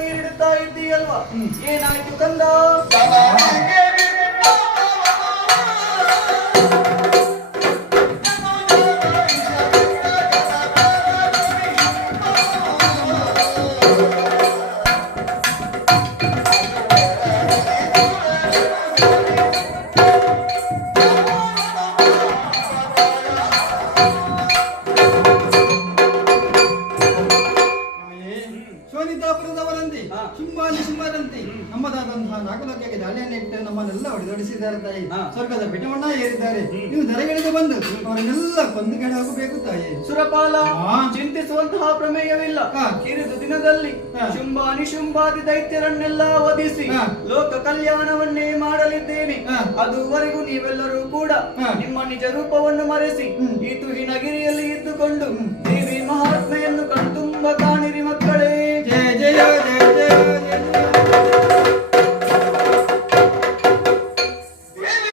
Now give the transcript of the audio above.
ನೀರಿಡುತ್ತಾ ಇದ್ದೀಯಲ್ವಾ? ಏನಾಯ್ತು ಕಂದ? ಶೋನಿತಾಪುರದವರಂತೆ ಸಿಂಹರಂತೆ ನಮ್ಮದಾದಂತಹ ನಾಗಲೋಕಕ್ಕೆ ದಾಳಿಯನ್ನು ಇಟ್ಟು ನಮ್ಮನ್ನೆಲ್ಲ ಹೊಡೆದೊಡಿಸಿದ್ದಾರೆ ತಾಯಿ. ಸ್ವರ್ಗದ ಬೆಟ್ಟವನ್ನ ಏರಿದ್ದಾರೆ. ನೀವು ದರಗಿಳಿದು ಬಂದು ಅವರನ್ನೆಲ್ಲ ಕೊಂದುಗಡೆ ಹೋಗಬೇಕು ತಾಯಿ. ಸುರಪಾಲ, ಚಿಂತಿಸುವಂತಹ ಪ್ರಮೇಯವಿಲ್ಲ. ಕಿರಿದು ದಿನದಲ್ಲಿ ಶುಂಭ ಅನಿಶುಂಭಾದಿ ದೈತ್ಯರನ್ನೆಲ್ಲ ವಧಿಸಿ ಲೋಕ ಕಲ್ಯಾಣವನ್ನೇ ಮಾಡಲಿದ್ದೇನೆ. ಅದುವರೆಗೂ ನೀವೆಲ್ಲರೂ ಕೂಡ ನಿಮ್ಮ ನಿಜ ರೂಪವನ್ನು ಮರೆಸಿ ಈ ತುಹಿನಗಿರಿಯಲ್ಲಿ ಇದ್ದುಕೊಂಡು ದೇವಿ ಮಹಾತ್ಮೆಯನ್ನು ಕಣ್ತುಂಬ ಕಾಣಿರಿ.